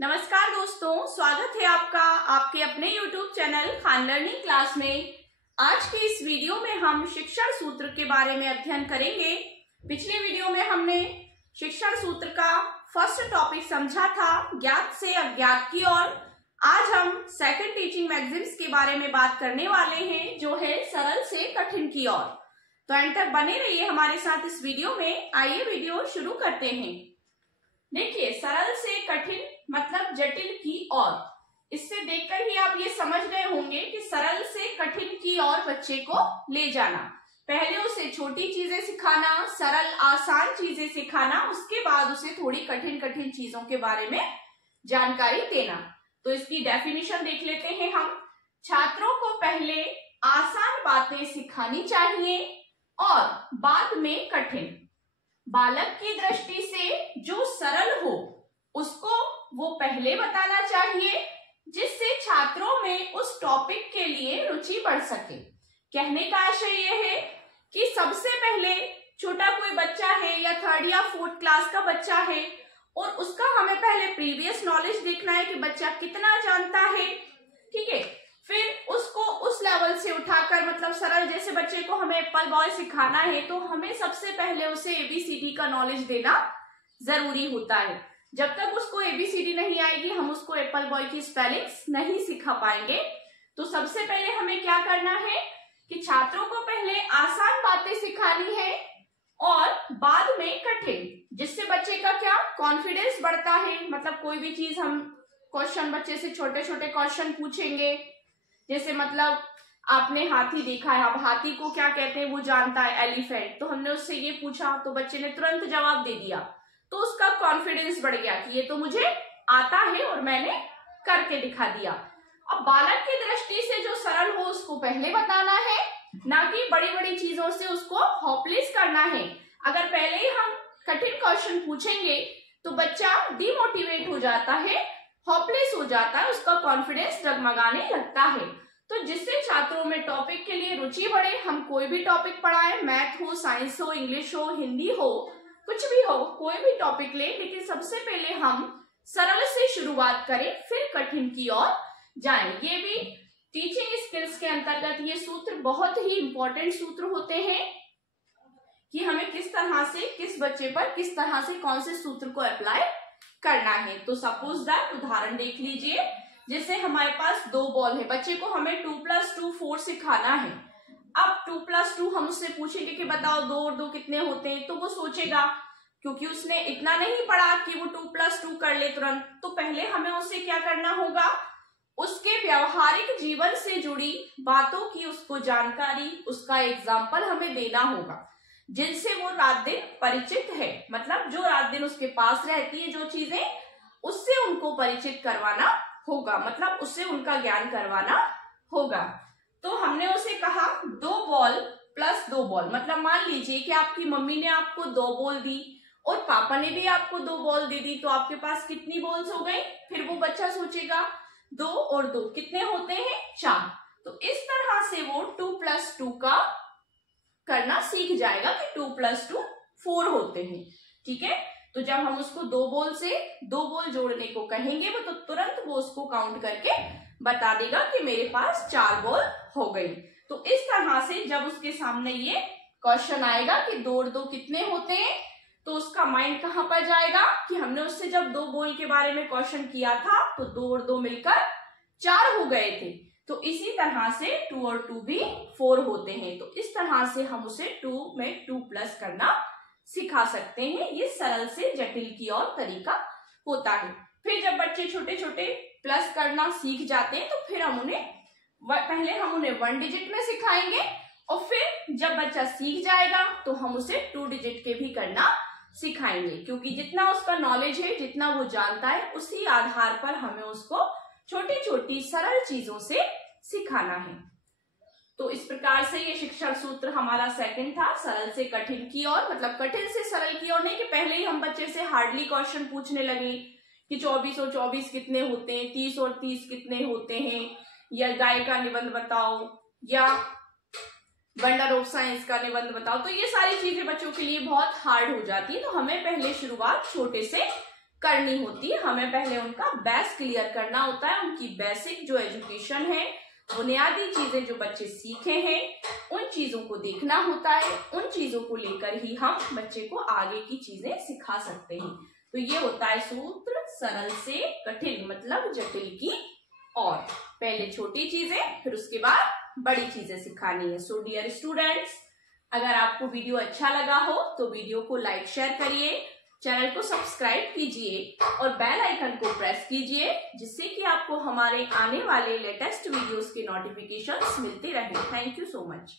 नमस्कार दोस्तों, स्वागत है आपका आपके अपने YouTube channel Khan learning class में। आज के इस वीडियो में हम शिक्षण सूत्र के बारे में अध्ययन करेंगे। पिछले वीडियो में हमने शिक्षण सूत्र का फर्स्ट टॉपिक समझा था, ज्ञात से अज्ञात की ओर। आज हम सेकंड टीचिंग मैगजीन्स के बारे में बात करने वाले हैं, जो है सरल से कठिन की ओर। तो एंड तक बने रहिए हमारे साथ इस वीडियो में। आइए वीडियो शुरू करते हैं। देखिए, सरल से कठिन मतलब जटिल की ओर। इससे देखकर ही आप ये समझ गए होंगे कि सरल से कठिन की ओर बच्चे को ले जाना। पहले उसे छोटी चीजें सिखाना, सरल आसान चीजें सिखाना, उसके बाद उसे थोड़ी कठिन कठिन चीजों के बारे में जानकारी देना। तो इसकी डेफिनेशन देख लेते हैं हम। छात्रों को पहले आसान बातें सिखानी चाहिए और बाद में कठिन। बालक की दृष्टि से जो सरल हो उसको वो पहले बताना चाहिए, जिससे छात्रों में उस टॉपिक के लिए रुचि बढ़ सके। कहने का आशय यह है कि सबसे पहले छोटा कोई बच्चा है या थर्ड या फोर्थ क्लास का बच्चा है और उसका हमें पहले प्रीवियस नॉलेज देखना है कि बच्चा कितना जानता है, ठीक है। फिर उसको उस लेवल से उठाकर, मतलब सरल जैसे बच्चे को हमें एप्पल बॉय सिखाना है तो हमें सबसे पहले उसे एबीसीडी का नॉलेज देना जरूरी होता है। जब तक उसको एबीसीडी नहीं आएगी हम उसको एप्पल बॉय की स्पेलिंग्स नहीं सिखा पाएंगे। तो सबसे पहले हमें क्या करना है कि छात्रों को पहले आसान बातें सिखानी है और बाद में कठिन, जिससे बच्चे का क्या कॉन्फिडेंस बढ़ता है। मतलब कोई भी चीज हम क्वेश्चन बच्चे से छोटे छोटे क्वेश्चन पूछेंगे, जैसे मतलब आपने हाथी देखा है, अब हाथी को क्या कहते हैं वो जानता है, एलिफेंट। तो हमने उससे ये पूछा तो बच्चे ने तुरंत जवाब दे दिया, तो उसका कॉन्फिडेंस बढ़ गया कि ये तो मुझे आता है और मैंने करके दिखा दिया। अब बालक की दृष्टि से जो सरल हो उसको पहले बताना है, ना कि बड़ी बड़ी चीजों से उसको होपलेस करना है। अगर पहले ही हम कठिन क्वेश्चन पूछेंगे तो बच्चा डिमोटिवेट हो जाता है, होपलेस हो जाता है, उसका कॉन्फिडेंस डगमगाने लगता है। तो जिससे छात्रों में टॉपिक के लिए रुचि बढ़े, हम कोई भी टॉपिक पढ़ाएं, मैथ हो, साइंस हो, इंग्लिश हो, हिंदी हो, कुछ भी हो, कोई भी टॉपिक ले, लेकिन सबसे पहले हम सरल से शुरुआत करें, फिर कठिन की ओर जाएं। ये भी टीचिंग स्किल्स के अंतर्गत ये सूत्र बहुत ही इंपॉर्टेंट सूत्र होते हैं कि हमें किस तरह से, किस बच्चे पर किस तरह से कौन से सूत्र को अप्लाई करना है। तो सपोज दैट उदाहरण देख लीजिए, जैसे हमारे पास 2 बॉल है, बच्चे को हमें 2 + 2 4 सिखाना है। अब 2 + 2 हम उससे पूछेंगे कि बताओ 2 और 2 कितने होते हैं, तो वो सोचेगा, क्योंकि उसने इतना नहीं पढ़ा कि वो 2 + 2 कर ले तुरंत। तो पहले हमें उसे क्या करना होगा, उसके व्यवहारिक जीवन से जुड़ी बातों की उसको जानकारी, उसका एग्जाम्पल हमें देना होगा, जिनसे वो रात दिन परिचित है। मतलब जो रात दिन उसके पास रहती है जो चीजें, उससे उनको परिचित करवाना होगा, मतलब उससे उनका ज्ञान करवाना होगा। तो हमने उसे कहा 2 बॉल + 2 बॉल, मतलब मान लीजिए कि आपकी मम्मी ने आपको 2 बॉल दी और पापा ने भी आपको 2 बॉल दे दी, तो आपके पास कितनी बॉल्स हो गई। फिर वो बच्चा सोचेगा 2 और 2 कितने होते हैं, 4। तो इस तरह से वो 2 + 2 का करना सीख जाएगा कि 2 + 2 4 होते हैं, ठीक है। तो जब हम उसको 2 बॉल से 2 बॉल जोड़ने को कहेंगे वो तो तुरंत वो उसको काउंट करके बता देगा कि मेरे पास 4 बॉल हो गई। तो इस तरह से जब उसके सामने ये क्वेश्चन आएगा कि 2 और 2 कितने होते हैं, तो उसका माइंड कहां पर जाएगा कि हमने उससे जब 2 बॉल के बारे में क्वेश्चन किया था तो 2 और 2 मिलकर 4 हो गए थे। तो इसी तरह से 2 और 2 भी 4 होते हैं। तो इस तरह से हम उसे 2 में 2 प्लस करना सिखा सकते हैं। ये सरल से जटिल की ओर तरीका होता है। फिर जब बच्चे छोटे छोटे प्लस करना सीख जाते हैं तो फिर हम उन्हें पहले 1 डिजिट में सिखाएंगे और फिर जब बच्चा सीख जाएगा तो हम उसे 2 डिजिट के भी करना सिखाएंगे, क्योंकि जितना उसका नॉलेज है, जितना वो जानता है, उसी आधार पर हमें उसको छोटी छोटी सरल चीजों से सिखाना है। तो इस प्रकार से ये शिक्षण सूत्र हमारा सेकंड था, सरल से कठिन की ओर। मतलब कठिन से सरल की ओर नहीं कि पहले ही हम बच्चे से हार्डली क्वेश्चन पूछने लगे कि 24 और 24 कितने होते हैं, 30 और 30 कितने होते हैं, या गाय का निबंध बताओ, या वंडर ऑफ साइंस का निबंध बताओ। तो ये सारी चीजें बच्चों के लिए बहुत हार्ड हो जाती है। तो हमें पहले शुरुआत छोटे से करनी होती है। हमें पहले उनका बेस क्लियर करना होता है, उनकी बेसिक जो एजुकेशन है, बुनियादी चीजें जो बच्चे सीखे हैं, उन चीजों को देखना होता है। उन चीजों को लेकर ही हम बच्चे को आगे की चीजें सिखा सकते हैं। तो ये होता है सूत्र, सरल से कठिन मतलब जटिल की ओर। पहले छोटी चीजें, फिर उसके बाद बड़ी चीजें सिखानी है। सो डियर स्टूडेंट्स, अगर आपको वीडियो अच्छा लगा हो तो वीडियो को लाइक शेयर करिए, चैनल को सब्सक्राइब कीजिए और बेल आइकन को प्रेस कीजिए, जिससे कि आपको हमारे आने वाले लेटेस्ट वीडियोस के नोटिफिकेशंस मिलते रहे। Thank you so much.